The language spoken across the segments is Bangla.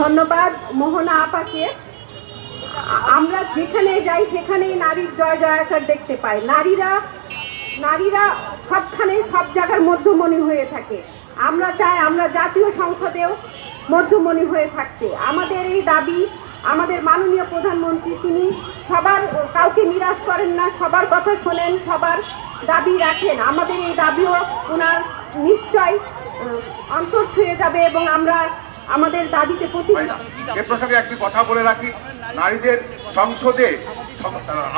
ধন্যবাদ মোহনা আপাকে। আমরা যেখানে যাই সেখানেই নারীর জয় জয়কার দেখতে পাই। নারীরা সবখানে সব জায়গার মধ্যমণি হয়ে থাকে। আমরা চাই আমরা জাতীয় সংসদেও মধ্যমণি হয়ে থাকতে। আমাদের এই দাবি, আমাদের মাননীয় প্রধানমন্ত্রী তিনি সবার কাউকে নিরাশ করেন না, সবার কথা শোনেন, সবার দাবি রাখেন। আমাদের এই দাবিও ওনার নিশ্চয় অন্তর ছুঁয়ে যাবে এবং আমরা আমাদের দাবিতে এ প্রসঙ্গে একটি কথা বলে রাখি, নারীদের সংসদে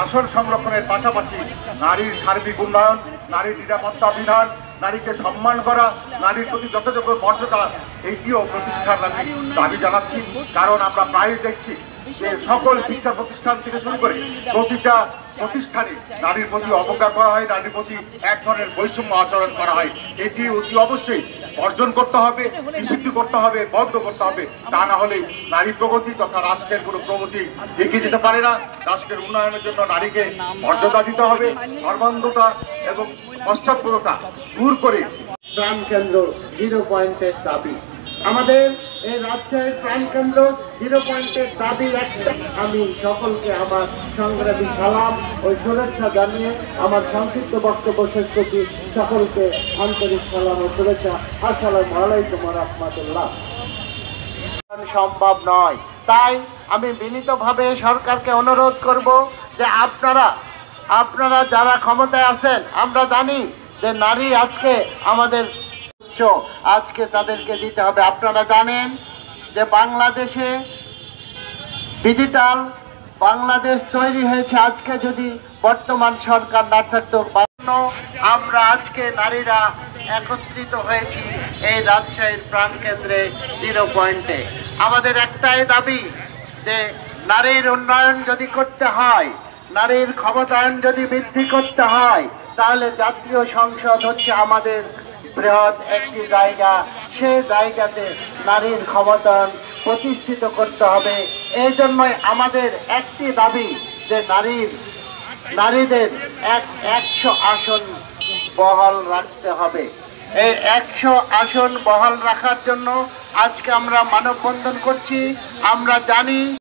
আসন সংরক্ষণের পাশাপাশি নারীর সার্বিক উন্নয়ন, নারীর নিরাপত্তা বিধান, নারীকে সম্মান করা, নারীর প্রতি যথাযোগ্য মর্যাদা এইটিও প্রতিষ্ঠার দাবি জানাচ্ছি। কারণ আমরা প্রায় দেখছি যে সকল শিক্ষা প্রতিষ্ঠান থেকে শুরু করে প্রতিটা প্রতিষ্ঠানে নারীর প্রতি অবজ্ঞা করা হয়, নারীর প্রতি এক ধরনের বৈষম্য আচরণ করা হয়। এটি অতি অবশ্যই বর্জন করতে হবে, নিষিদ্ধ করতে হবে, বন্ধ করতে হবে। তা না হলে নারী প্রগতি তথা রাষ্ট্রের কোনো প্রগতি এগিয়ে যেতে পারে না। রাষ্ট্রের উন্নয়নের জন্য নারীকে মর্যাদা দিতে হবে, ধর্মান্ধতা এবং পশ্চাৎপদতা দূর করে প্রাণকেন্দ্র 0 পয়েন্টের দাবি। আমাদের এই রাজশাহীর প্রাণকেন্দ্র 0 পয়েন্টের দাবি একটা। আমি সকলকে আমার সংগ্রামী সালাম ও শুভেচ্ছা জানিয়ে আমার সংক্ষিপ্ত বক্তব্য শেষ করছি। সকলকে আন্তরিক সালাম ও শুভেচ্ছা। আসসালামু আলাইকুম ওয়া রাহমাতুল্লাহ। সম্ভব নয়, তাই আমি বিনীতভাবে সরকারকে অনুরোধ করব যে আপনারা যারা ক্ষমতায় আছেন, আমরা জানি যে নারী আজকে আমাদের আজকে তাদেরকে দিতে হবে। আপনারা জানেন যে বাংলাদেশে ডিজিটাল বাংলাদেশ তৈরি হয়েছে। আজকে যদি বর্তমান সরকার না থাকতো, আমরা আজকে নারীরা একত্রিত হয়েছি এই রাজশাহীর প্রাণকেন্দ্রে 0 পয়েন্টে। আমাদের একটাই দাবি যে নারীর উন্নয়ন যদি করতে হয়, নারীর ক্ষমতায়ন যদি বৃদ্ধি করতে হয়, তাহলে জাতীয় সংসদ হচ্ছে আমাদের বৃহৎ একটি জায়গা। সে জায়গাতে নারীর ক্ষমতায়ন প্রতিষ্ঠিত করতে হবে। এই জন্যই আমাদের একটি দাবি যে নারীদের 100 আসন বহাল রাখতে হবে। এই 100 আসন বহাল রাখার জন্য আজকে আমরা মানববন্ধন করছি। আমরা জানি